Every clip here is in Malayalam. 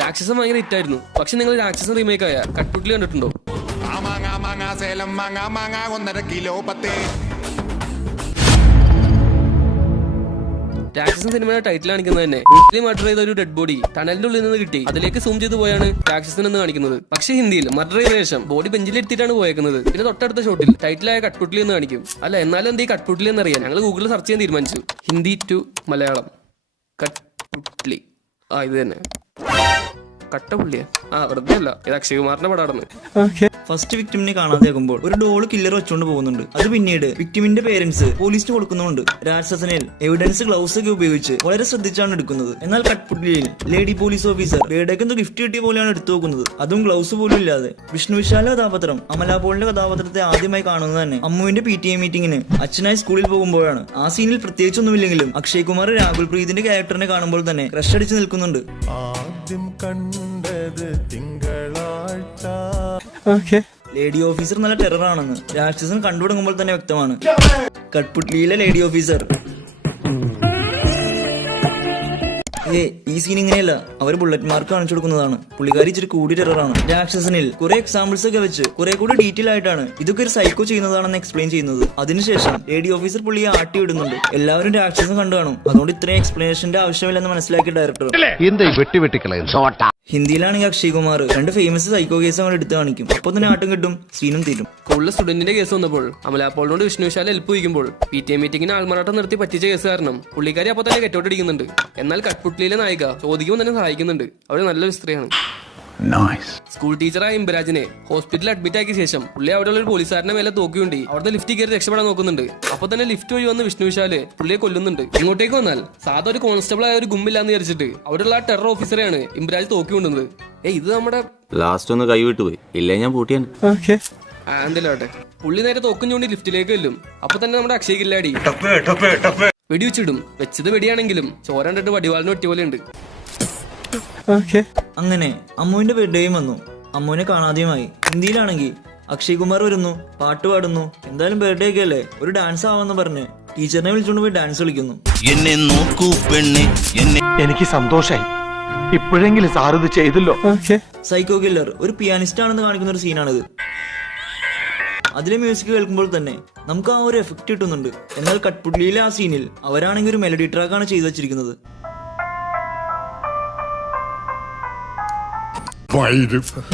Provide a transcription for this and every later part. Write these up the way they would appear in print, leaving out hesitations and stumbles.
രാക്ഷസൻ ഭയങ്കര ഹിറ്റായിരുന്നു. പക്ഷെ നിങ്ങൾ രാക്ഷസൻ റീമേക്ക് ആയ കട്ട്പുട്ട്ലി കണ്ടിട്ടുണ്ടോ? രാക്ഷസൻ സിനിമയുടെ ടൈറ്റിൽ കാണിക്കുന്നത് തന്നെ ബ്രൂസ്ലി മർഡർ ചെയ്ത ഒരു ഡെഡ് ബോഡി ടണലിന്റെ ഉള്ളിൽ നിന്ന് കിട്ടി അതിലേക്ക് സൂം ചെയ്ത് പോയാണ് രാക്ഷസൻ എന്ന് കാണിക്കുന്നത്. പക്ഷെ ഹിന്ദിയിൽ മർഡർ ചെയ്ത ശേഷം ബോഡി ബെഞ്ചിലെടുത്തിട്ടാണ് പോയേക്കുന്നത്. പിന്നെ തൊട്ടടുത്ത ഷോട്ടിൽ ടൈറ്റിലായ കട്ട്പുട്ട്ലി എന്ന് കാണിക്കും. അല്ല എന്നാലും എന്ത് ഈ കട്ട്പുട്ട്ലി എന്നറിയാൻ ഞങ്ങൾ ഗൂഗിളിൽ സെർച്ച് ചെയ്യാൻ തീരുമാനിച്ചു. ഹിന്ദി ടു മലയാളം കട്ട്പുട്ട്ലി. ഇത് തന്നെ കട്ടപുള്ളിയാ. വെറുതെ അല്ല, ഇത് അക്ഷയകുമാറിന്റെ പടാണെന്ന്. ഫസ്റ്റ് വിക്ടിമിനെ കാണാതെയാകുമ്പോൾ ഒരു ഡോള് കില്ലർ വെച്ചുകൊണ്ട് പോകുന്നുണ്ട്. അത് പിന്നീട് വിക്ടിമിന്റെ പേരൻസ് പോലീസിന് കൊടുക്കുന്നുണ്ട്. രാക്ഷസനിൽ എവിഡൻസ് ഗ്ലൗസ് ഒക്കെ ഉപയോഗിച്ച് വളരെ ശ്രദ്ധിച്ചാണ് എടുക്കുന്നത്. എന്നാൽ കട്ട്പുട്ട്ലിയിൽ ലേഡി പോലീസ് ഓഫീസർ ബേഡേക്ക് എന്തോ ഗിഫ്റ്റ് കിട്ടിയ പോലെയാണ് എടുത്തു നോക്കുന്നത്. അതും ഗ്ലൗസ് പോലും ഇല്ലാതെ. വിഷ്ണു വിശാലിന്റെ കഥാപാത്രം അമല പോളിന്റെ കഥാപാത്രത്തെ ആദ്യമായി കാണുന്നത് തന്നെ അമ്മുവിന്റെ PTA മീറ്റിംഗിന് അച്ഛനായി സ്കൂളിൽ പോകുമ്പോഴാണ്. ആ സീനിൽ പ്രത്യേകിച്ചൊന്നുമില്ലെങ്കിലും അക്ഷയ് കുമാർ രാഹുൽ പ്രീതിന്റെ ക്യാരക്ടറിനെ കാണുമ്പോൾ തന്നെ ക്രഷ് അടിച്ച് നിൽക്കുന്നുണ്ട്. ലേഡി ഓഫീസർ നല്ല ടെററാണെന്ന് രാക്ഷസൻ കണ്ടുപിടുങ്ങുമ്പോൾ തന്നെ വ്യക്തമാണ്. കട്ട്പുട്ട്ലിയിലെ ലേഡി ഓഫീസർ ഈ സീൻ ഇങ്ങനെയല്ല, അവർ ബുള്ളറ്റ് മാർക്ക് കാണിച്ചു കൊടുക്കുന്നതാണ്. പുള്ളിക്കാരി ഇച്ചിരി കൂടി ടെററാണ്. രാക്ഷസനിൽ കുറെ എക്സാമ്പിൾസ് ഒക്കെ വെച്ച് കുറെ കൂടി ഡീറ്റെയിൽ ആയിട്ടാണ് ഇതൊക്കെ ഒരു സൈക്കോ ചെയ്യുന്നതാണെന്ന് എക്സ്പ്ലെയിൻ ചെയ്യുന്നത്. അതിനുശേഷം ലേഡി ഓഫീസർ പുള്ളിയെ ആട്ടി വിടുന്നുണ്ട്. എല്ലാവരും രാക്ഷസൻ കണ്ടു കാണും, അതുകൊണ്ട് ഇത്രയും എക്സ്പ്ലനേഷന്റെ ആവശ്യമില്ലെന്ന് മനസ്സിലാക്കിയ ഡയറക്ടർ. ഹിന്ദിയിലാണെങ്കിൽ Akshay Kumar 2 famous psycho case അങ്ങോട്ട് എടുത്ത് കാണിക്കും. അപ്പൊ തന്നെ ആട്ടം കിട്ടും, സീനും തീരും. സ്കൂളിലെ സ്റ്റുഡന്റിന്റെ കേസ് വന്നപ്പോൾ അമലാപ്പോളിനോട് വിഷ്ണു വിശാൽ ഹെൽപ്പ് ചോദിക്കുമ്പോൾ PTA മീറ്റിംഗിന് ആൾമാറാട്ടം നിർത്തി പറ്റിച്ച കേസ് കാരണം പുള്ളിക്കാരി അപ്പൊ തന്നെ ഗെറ്റൗട്ട് അടിക്കുന്നുണ്ട്. എന്നാൽ കട്ട്പുട്ട്ലിയിലെ നായിക ചോദിക്കുമ്പോൾ തന്നെ സഹായിക്കുന്നുണ്ട്. അവര് നല്ലൊരു സ്ത്രീയാണ്. സ്കൂൾ ടീച്ചറായ ഇമ്പരാജിനെ ഹോസ്പിറ്റലിൽ അഡ്മിറ്റ് ആക്കിയ ശേഷം പുള്ളി അവിടെയുള്ള ഒരു പോലീസുകാരന്റെ മേലെ തോക്കിയുണ്ടി അവിടുത്തെ ലിഫ്റ്റ് കയറി രക്ഷപ്പെടാൻ നോക്കുന്നുണ്ട്. അപ്പൊ തന്നെ ലിഫ്റ്റ് വഴി വന്ന് വിഷ്ണു വിശാല് പുള്ളിയെ കൊല്ലുന്നുണ്ട്. ഇങ്ങോട്ടേക്ക് വന്നാൽ സാധാ ഒരു കോൺസ്റ്റബിൾ ആയ ഒരു ഗുമ്മില്ലാന്ന് വിചാരിച്ചിട്ട് അവിടെയുള്ള ആ ടെറർ ഓഫീസറെയാണ് ഇമ്പരാജ് തോക്കി കൊണ്ടുവന്നത്. ഇത് നമ്മുടെ ലാസ്റ്റ് ഒന്ന് കൈവിട്ടു പോയി, ഇല്ലേ ഞാൻ പൂട്ടിയാണ്. എന്തിലാട്ടെ പുള്ളി നേരെ തോക്കും ചൂണ്ടി ലിഫ്റ്റിലേക്ക് വല്ലും. അപ്പൊ തന്നെ നമ്മുടെ അക്ഷയ് കില്ലാടി വെടിവെച്ചിടും. വെച്ചത് വെടിയാണെങ്കിലും ചോര കണ്ടിട്ട് വടിവാളിന് ഒറ്റ പോലെ ഉണ്ട്. അങ്ങനെ അമ്മുവിന്റെ ബർത്ത്ഡേയും വന്നു. അമ്മുവിനെ കാണാതെയുമായി. ഹിന്ദിയിലാണെങ്കിൽ അക്ഷയ് കുമാർ വരുന്നു, പാട്ട് പാടുന്നു. എന്തായാലും ബർത്ത്ഡേ ഒക്കെ അല്ലേ, ഒരു ഡാൻസ് ആവാന്ന് പറഞ്ഞ് ടീച്ചറിനെ വിളിച്ചുകൊണ്ട് പോയി ഡാൻസ് കളിക്കുന്നു. എന്നെ നോക്കൂ പെണ്ണെ, എനിക്ക് സന്തോഷായി, ഇപ്പോഴെങ്കിലും സാർ ഇത് ചെയ്തല്ലോ. സൈക്കോ കില്ലർ ഒരു പിയാനിസ്റ്റ് ആണെന്ന് കാണിക്കുന്ന ഒരു സീനാണിത്. അതിലെ മ്യൂസിക് കേൾക്കുമ്പോൾ തന്നെ നമുക്ക് ആ ഒരു എഫക്ട് കിട്ടുന്നുണ്ട്. എന്നാൽ കട്ട്പുട്ട്ലിയിലെ ആ സീനിൽ അവരാണെങ്കിൽ ഒരു മെലഡി ട്രാക്കാണ് ചെയ്തു വെച്ചിരിക്കുന്നത്.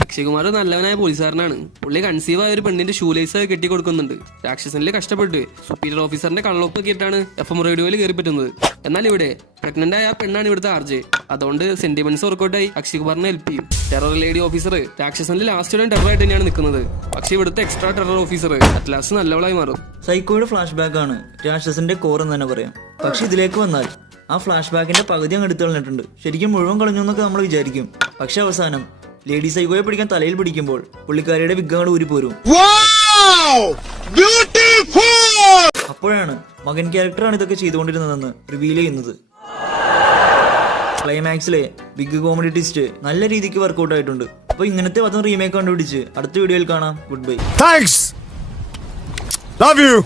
അക്ഷയ്കുമാർ നല്ലവനായ പോലീസുകാരനാണ്. പുള്ളി കൺസീവ് ആയ ഒരു പെണ്ണിന്റെ ഷൂലേസ് കെട്ടി കൊടുക്കുന്നുണ്ട്. രാക്ഷസനിലെ കഷ്ടപ്പെട്ട് സുപ്പീരിയർ ഓഫീസറിന്റെ കള്ളൊപ്പ് കേട്ടാണ് FM റേഡിയോയിൽ കയറി പറ്റുന്നത്. എന്നാൽ ഇവിടെ പ്രഗ്നന്റ് ആയ പെണ്ണാണ് ഇവിടുത്തെ RJ. അതുകൊണ്ട് സെന്റിമെന്റ്സ് വർക്കൗട്ടായി അക്ഷയ്കുമാറിനെ ഹെൽപ്പ് ചെയ്യും. ടെറർ ലേഡി ഓഫീസർ രാക്ഷസനിൽ ലാസ്റ്റ് ഒരു ടെറർ ആയിട്ട് തന്നെയാണ് നിൽക്കുന്നത്. പക്ഷെ ഇവിടുത്തെ എക്സ്ട്രാ ടെറർ ഓഫീസർ അറ്റ്ലാസ് നല്ലവളായി മാറും. സൈക്കോയുടെ ഫ്ലാഷ് ബാക്ക് ആണ് രാക്ഷസന്റെ കോർ എന്ന് തന്നെ പറയാം. പക്ഷെ ഇതിലേക്ക് വന്നാൽ ആ ഫ്ലാഷ് ബാക്കിന്റെ പകുതി അങ്ങ് എടുത്തു കളഞ്ഞിട്ടുണ്ട്. ശരിക്കും മുഴുവൻ കളഞ്ഞു എന്നൊക്കെ നമ്മൾ വിചാരിക്കും. പക്ഷെ അവസാനം ലേഡി സൈക്കോയെ പിടിക്കാൻ തലയിൽ പിടിക്കുമ്പോൾ പുള്ളിക്കാരിയുടെ വിഗ്ഗങ്ങൾ ഊരിപ്പോരും. അപ്പോഴാണ് മകൻ ക്യാരക്ടറാണ് ഇതൊക്കെ ചെയ്തുകൊണ്ടിരുന്നതെന്ന് റിവീൽ ചെയ്യുന്നത്. ക്ലൈമാക്സിലെ ബിഗ് കോമഡി ട്വിസ്റ്റ് നല്ല രീതിക്ക് വർക്കൗട്ട് ആയിട്ടുണ്ട്. അപ്പൊ ഇങ്ങനത്തെ പദം റീമേക്ക് കണ്ടുപിടിച്ച് അടുത്ത വീഡിയോയിൽ കാണാം. Good bye. Thanks. Love you.